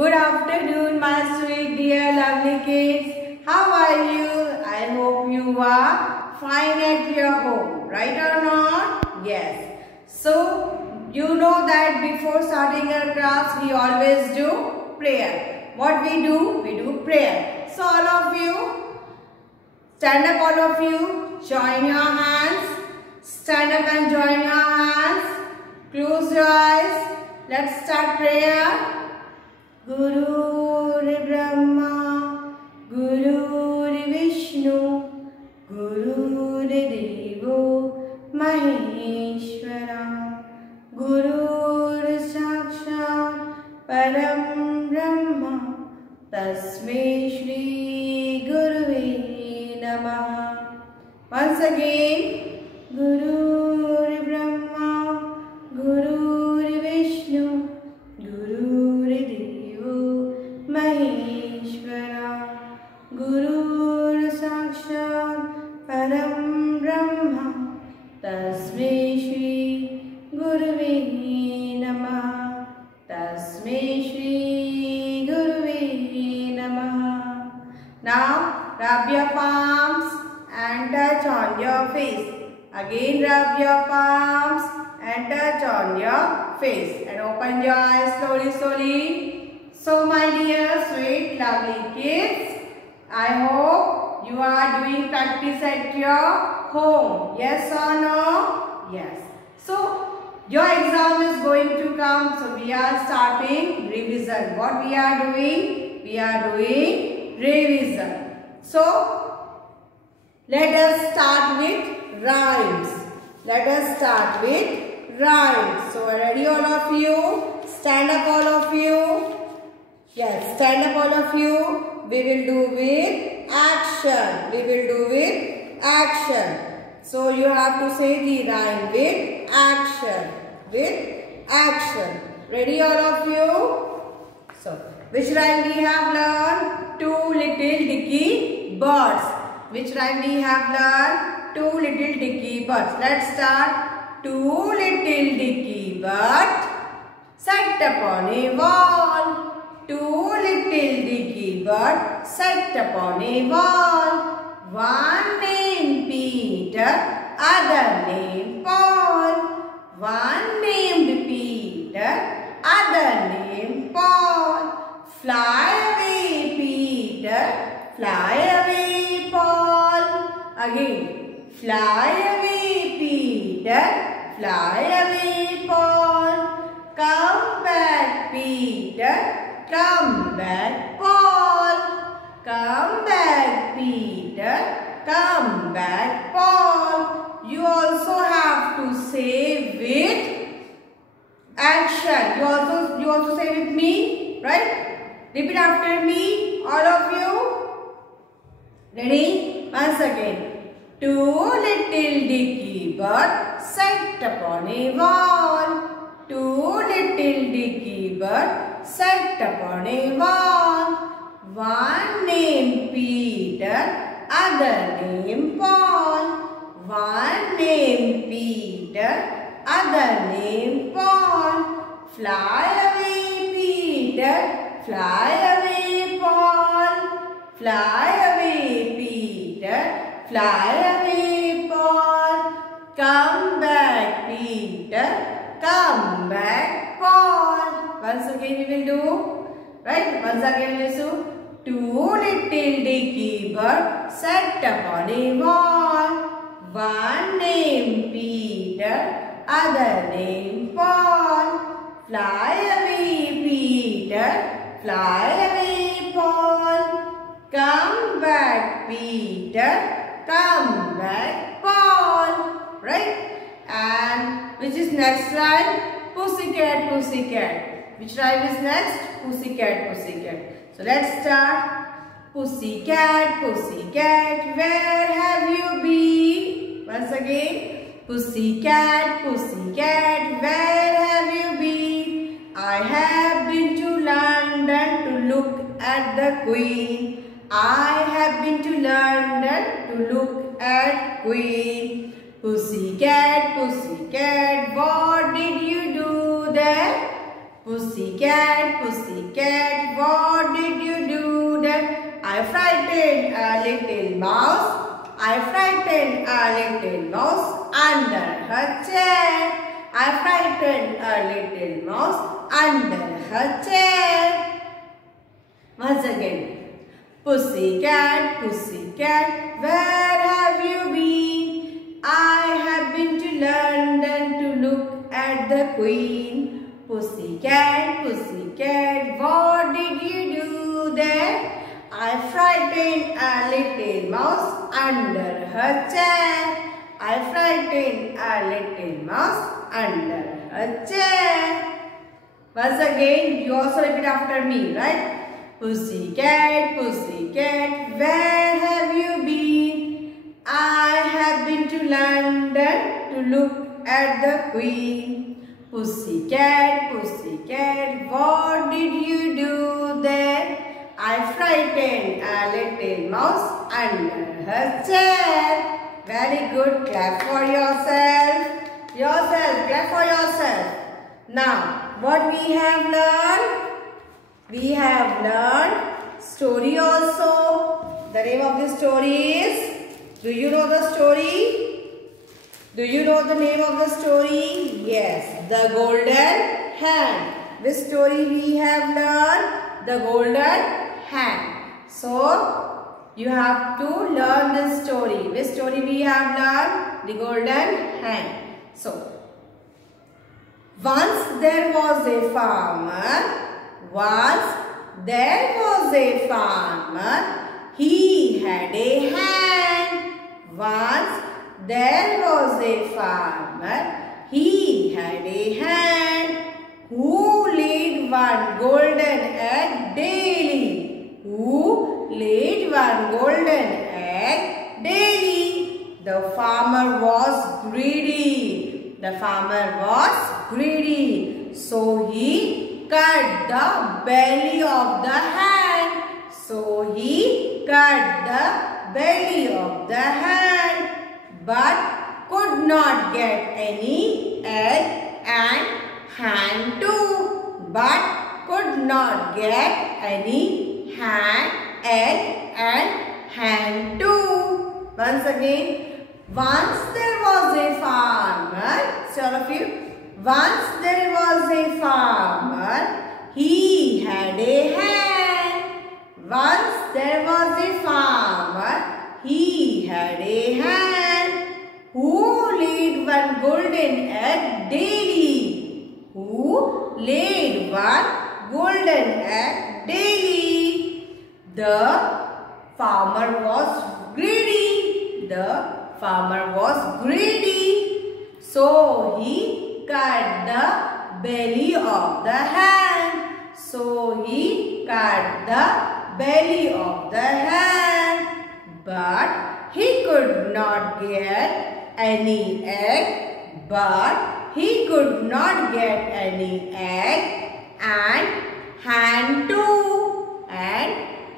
Good afternoon, my sweet dear lovely kids. How are you? I hope you are fine at your home, right or not? Yes. So, you know that before starting our class, we always do prayer. What we do? We do prayer. So, all of you, stand up all of you, join your hands, stand up and join your hands, close your eyes, let's start prayer. Guru Brahma, Guru Vishnu, Guru Devo Maheshwara, Guru Sakshat Param Brahma, Tasmai Shri Guruve Namah. Once again, Guru Brahma, Guru Vishnu, Guru Devo Maheshwara, Guru Sakshat Param Brahma, Tasmai Shri Guruve Namah, Tasmai Shri Guruve Namah. Now, rub your palms and touch on your face. Again, rub your palms and touch on your face. And open your eyes slowly, slowly. So, my dear, sweet, lovely kids, I hope you are doing practice at your home. Yes or no? Yes. So, your exam is going to come. So, we are starting revision. What we are doing? We are doing revision. So, let us start with rhymes. Let us start with rhymes. So, ready all of you? Stand up all of you. Yes, stand up all of you. We will do with action. We will do with action. So, you have to say the rhyme with action. With action. Ready all of you? So, which rhyme we have learned? Two little dicky birds. Which rhyme we have learned? Two little dicky birds. Let's start. Two little dicky birds sat upon a wall. Two little dicky birds sat upon a wall. One named Peter, other named Paul. One named Peter, other named Paul. Fly away, Peter, fly away, Paul. Again, fly away, Peter, fly away, Paul. Come back, Peter, come back, Paul. Come back, Peter, come back, Paul. You also have to say with action. You also say with me, right? Repeat after me, all of you. Ready? Once again. Two little dicky birds sat upon a wall. Two little dicky birds sat upon a wall. One named Peter, other named Paul. One named Peter, other named Paul. Fly away, Peter, fly away, Paul. Fly away, Peter, fly away, Paul. Come back, Peter, come back, Paul. Once again we will do, right? Once again we will do. Two little dicky birds sat upon a wall. One named Peter, other named Paul. Fly away, Peter, fly away, Paul. Come back, Peter, come back, Paul. Right? And which is next rhyme? Pussycat, pussycat. Which rhyme is next? Pussycat, pussycat. So let's start. Pussycat, pussycat, where have you been? Once again. Pussycat, pussycat, where have you been? I have been to London to look at the Queen. I have been to London to look at Queen. Pussycat, pussycat, what did you do there? Pussycat, pussycat, what did you do that? I frightened a little mouse. I frightened a little mouse under her chair. I frightened a little mouse under her chair. Once again. Pussycat, pussycat, where have you been? I have been to London to look at the Queen. Pussycat, pussycat, what did you do there? I frightened a little mouse under her chair. I frightened a little mouse under her chair. Once again, you also repeat after me, right? Pussycat, pussycat, where have you been? I have been to London to look at the Queen. Pussycat, pussycat, what did you do there? I frightened a little mouse under her chair. Very good. Clap for yourself. Clap for yourself. Now, what we have learned? We have learned story also. The name of the story is, do you know the story? Do you know the name of the story? Yes, The Golden Hand. Which story we have learned? The Golden Hand. So, you have to learn this story. Which story we have learned? The Golden Hand. So, once there was a farmer. Once there was a farmer. He had a hand. Once there was a farmer. He had a hand. Who laid one golden egg daily? Who laid one golden egg daily? The farmer was greedy. The farmer was greedy. So he cut the belly of the hen. So he cut the belly of the hen, but could not get any egg and hen too. But could not get any hen, egg and hen too. Once again. Once there was a farmer. So all of you. Once there was a farmer, he had a hen. Once there was a farmer, he had a hen. Who laid one golden egg daily? Who laid one golden egg daily? The farmer was greedy. The farmer was greedy. So he cut the belly of the hen. So he cut the belly of the hen. But he could not get any egg. But he could not get any egg and hen too. And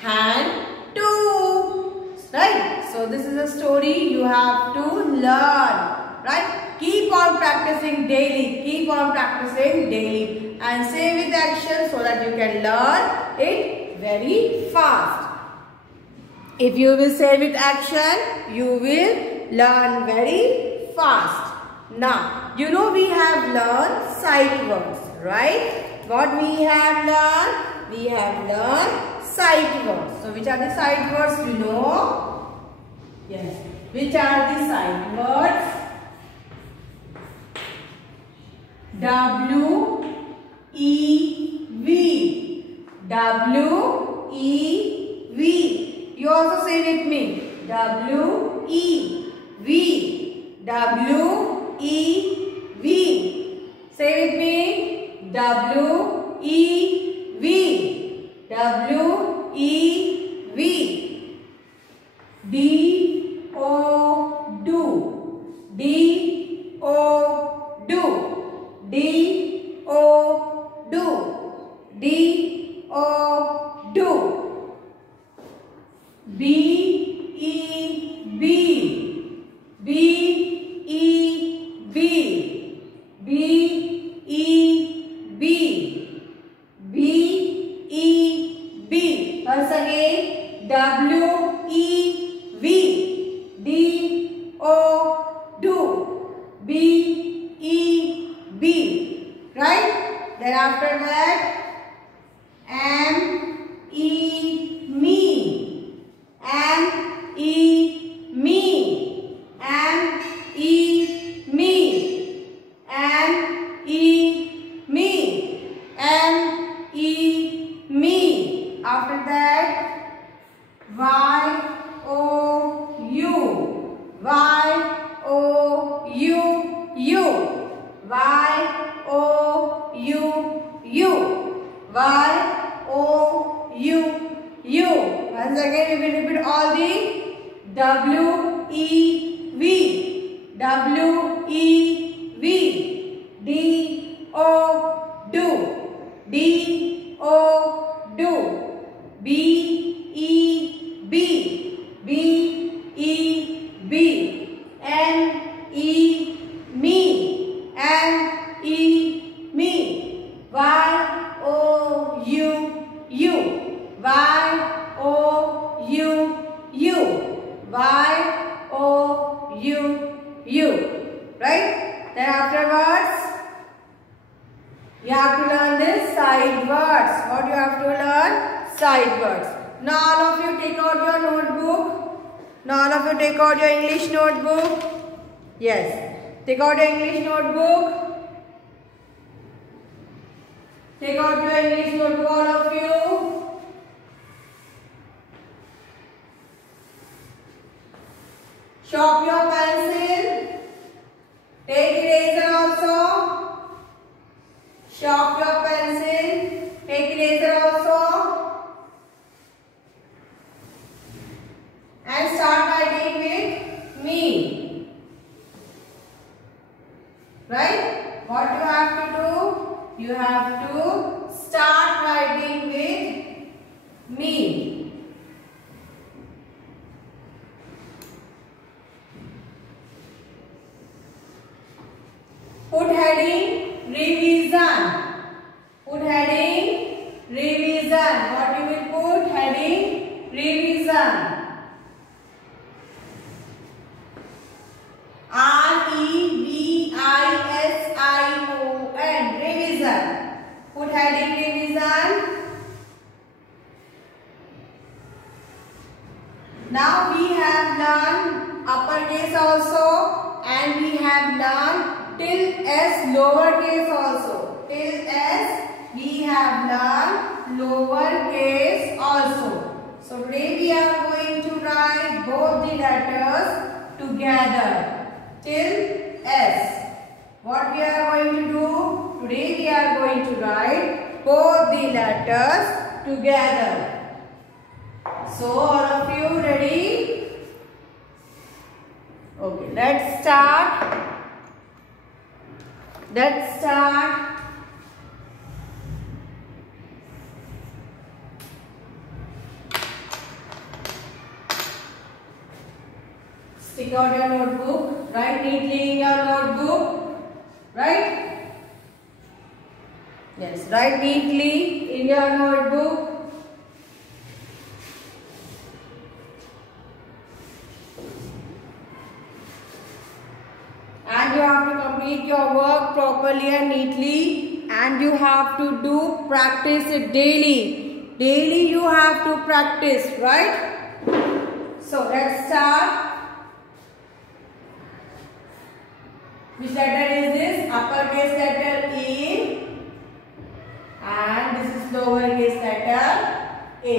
hen too. Right? So this is a story you have to learn. Right? Keep on practicing daily. Keep on practicing daily. And say with action so that you can learn it very fast. If you will say with action, you will learn very fast. Now, you know we have learned sight words. Right? What we have learned? We have learned sight words. So, which are the sight words? You know? Yes. Which are the sight words? W-E-V. W-E-V. You also say with me. W-E-V. W-E-V. Say with me. W-E-V. W-E-V. D-O-Do. D-O-Do. D-O-Do. D-O-Do. B-E-B. B-E-B. B-E-B. right? Then after that, M-E, me, M-E, me, M-E, me, M-E, me, M-E, me. After that, Y-O-U, Y-O-U, U, Y-O-U-U, Y-O-U-U. Once again, we will repeat all the W-E-V, W-E-V, D-O-Do, D-O-Do, B-E-B, B-E-B, M-E-Me, M-E-Me, Y-O-U-U, Y-O-U-U, Y-O-U-U, right? Then afterwards, you have to learn this side words. What you have to learn? Side words. Now all of you take out your notebook. Now all of you take out your English notebook. Yes. Take out your English notebook. Take out your English notebook, all of you. Sharp your pencil. Take eraser also. Sharp your pencil. Take eraser also. And start writing with me. Right? What you have to do? You have to start writing with me. Put heading revision. Put heading revision. What you will put? Heading revision. R-E-V-I-S-I-O-N, revision. Put heading revision. Now we have learned uppercase also, and we have learned till S lowercase also. Till S we have learned lowercase also. So today we are going to write both the letters together. Till S. What we are going to do? Today we are going to write both the letters together. So all of you ready? Okay, let's start. Let's start. Stick out your notebook. Write neatly in your notebook. Right? Yes, write neatly in your notebook. And you have to complete your work properly and neatly. And you have to practice it daily. Daily you have to practice, right? So let's start. Which letter is this? Uppercase letter E, and this is lowercase letter A.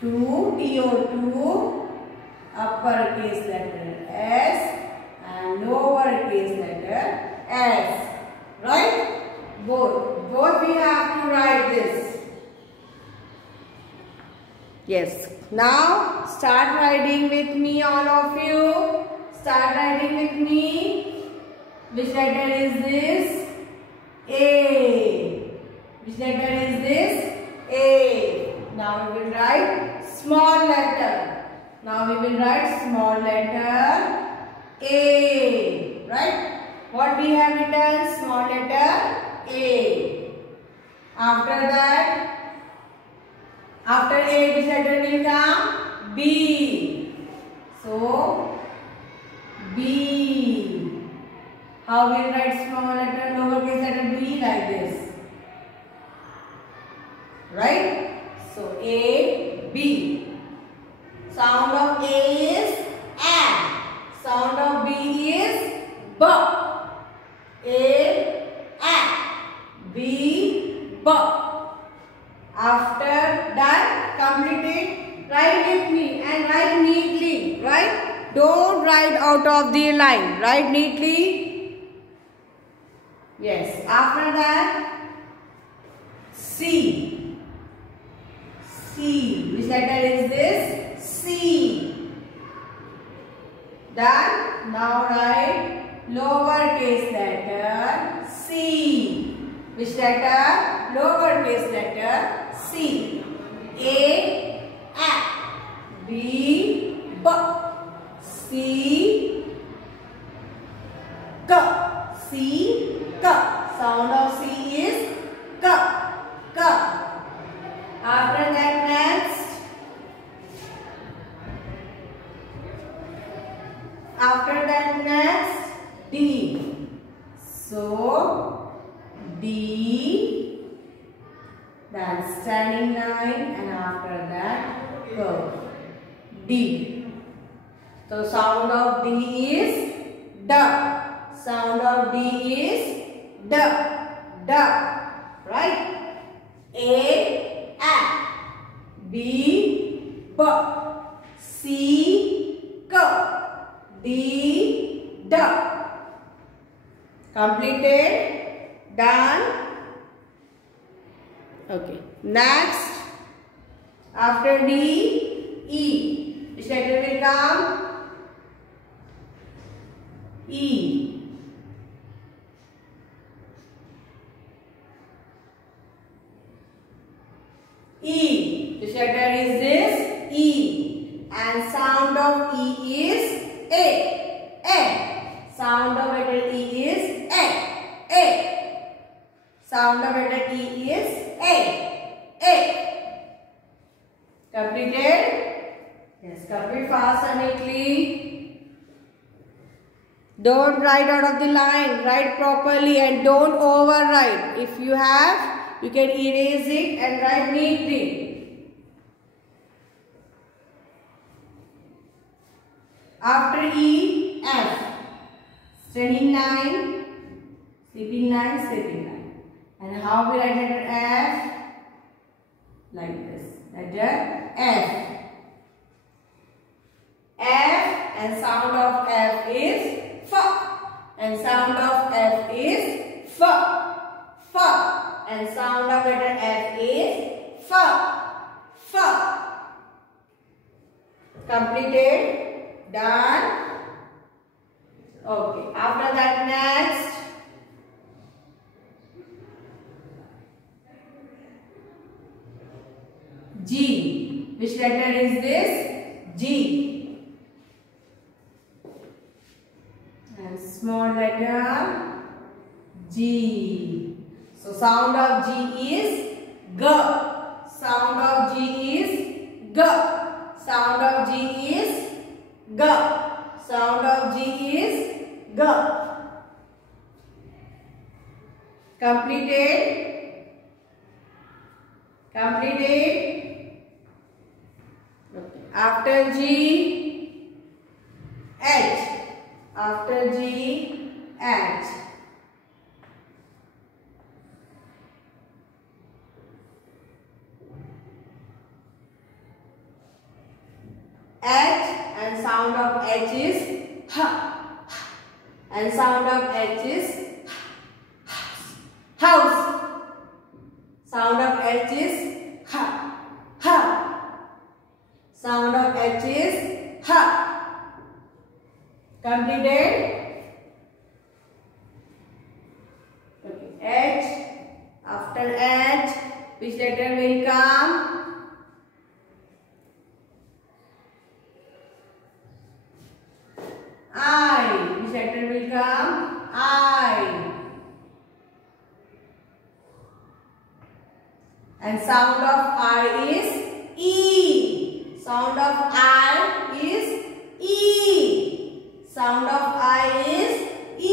2, T-O-2, uppercase letter S, and lowercase letter S. Right? Both we have to write this. Yes. Now start writing with me, all of you. Start writing with me. Which letter is this? A. Which letter is this? A. Now we will write small letter. Now we will write small letter A. Right? What we have written? Small letter A. After that, after A, which letter will come? B. So B. How we write small letter, lowercase letter B? Like this. Right? So A, B. Sound of A is A. Sound of B is B. A, B, B. After that, complete it. Write with me and write neatly. Right? Don't write out of the line. Write neatly. Yes. After that, C. C. Which letter is this? C. Done. Now write lowercase letter C. Which letter? Lowercase letter C. A, B, B. C, K. C, K. Sound of C is K. K. After that, next. After that, next, D. So, D, then standing line, and after that, curve. D. So, sound of D is D. Sound of D is D. D. Right? A, B, B. C, K. D, D. Completed. Done. Okay. Next. After D, E. Which letter will come? E. E. Which letter is this? E. And sound of E is A. A. Sound of letter E is A. A. Sound of letter E is A. A. Completed? Yes, complete fast and neatly. Don't write out of the line. Write properly and don't overwrite. If you have, you can erase it and write neatly. After E, F. Standing line, sleeping line, sleeping line. And how we write letter F? Like this. Letter F. F and sound of F is F. And sound of F is F. F. And sound of letter F is F. F. Completed. Done. Okay. After that, next. G. Which letter is this? G. And small letter G. So sound of G is G. Sound of G is G. Sound of G is G. Sound of G is G. Completed. Completed. Okay. After G, H. After G, H. H and sound of H is H. And sound of H is house. Sound of H is H. H. Sound of H is H. Completed? Okay. H. After H, which letter will come? I. Which letter will come? I. And sound of I is E. Sound of I is E. Sound of I is E.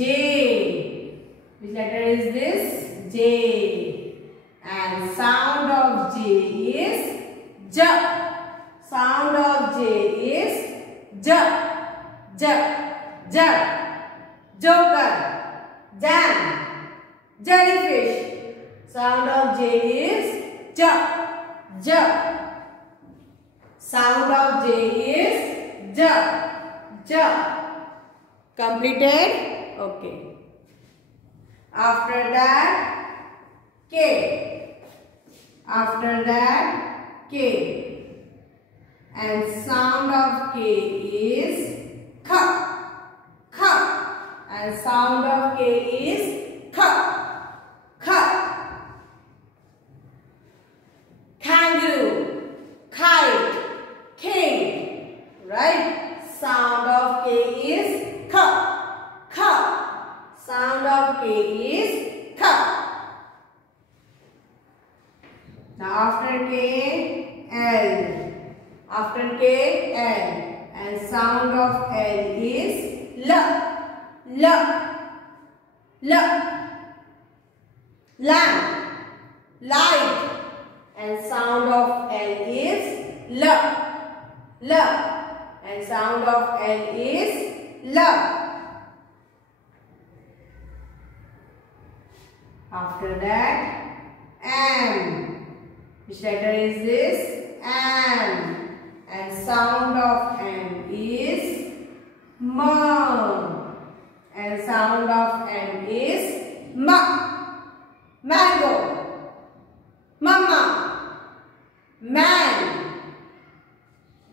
J. Which letter is this? J. And sound of J is J. Sound of J is J. J. J. Joker. Jam. Jellyfish. Sound of J is J. J. Sound of J is J. J. Completed? Okay. After that, K. After that, K. And sound of K is K. K. And sound of K is K. K. Kangaroo. Kite. King. Right? Sound of K is K. K. Sound of K is K. Now after K, L. After K, L. And sound of L is L. L. L. Lamp. Light. And sound of L is L. L. And sound of L is L. After that, M. Which letter is this? M. And sound of M is M. And sound of M is M. Mango. Mama. Man.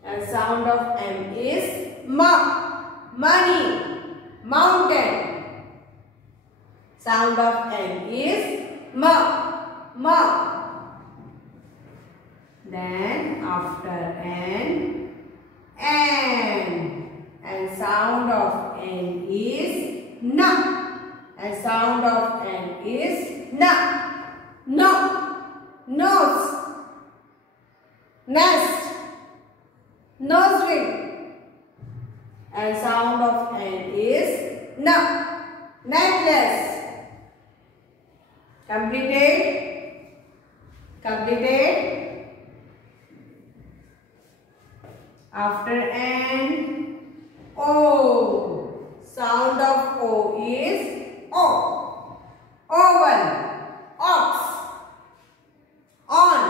And sound of M is M. Money. Mountain. Sound of M is M. M. Then after N, N. And sound of N is N. And sound of N is N. No. Nose. Nest. Nursery. And sound of N is N. Necklace. Completed? Completed? After N, O. Sound of O is O. Oval. Ox. On.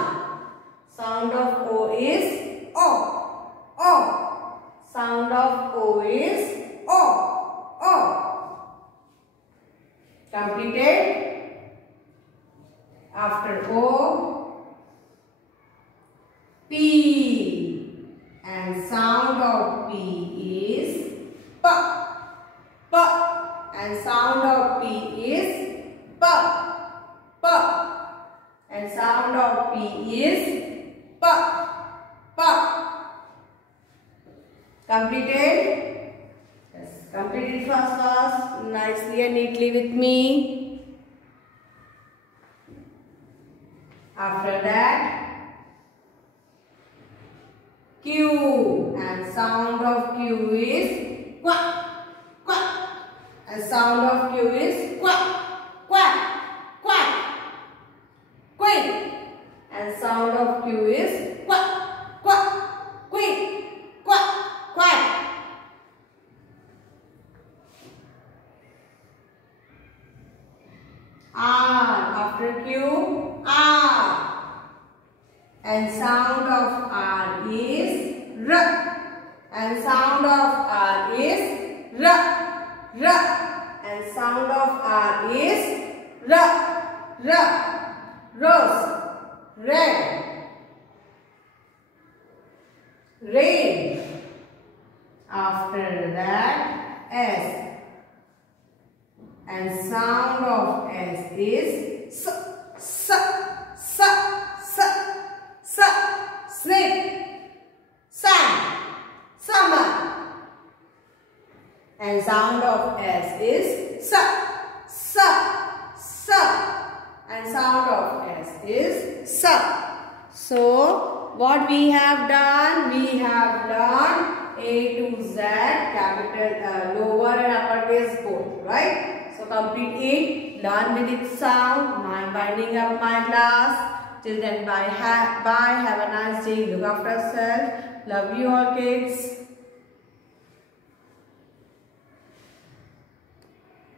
Sound of O is O. O. Sound of O is O. O. Completed? After O, P. And sound of P is P. P. And sound of P is P. P. And sound of P is P. P. Completed? Yes. Completed fast, nicely and neatly with me. After that, Q. And sound of Q is quack. Quack. And sound of Q is quack. Quack. Quack. Quick. And sound of Q is quack. Quack. Quick. Quack. Quack. R. After Q, R. And sound of R is R. And sound of R is R. R. And sound of R is R. R. Rose. Red. Rain. After that, S. And sound of S is S. S. S. S. Snake. Sun. Summer. And sound of S is S. S. S. And sound of S is S. So, what we have done? We have learned A to Z, capital, lower and uppercase both, right? So complete it, learn with its sound. Now I am winding up my class. Till then, bye. Have a nice day. Look after yourself. Love you all, kids.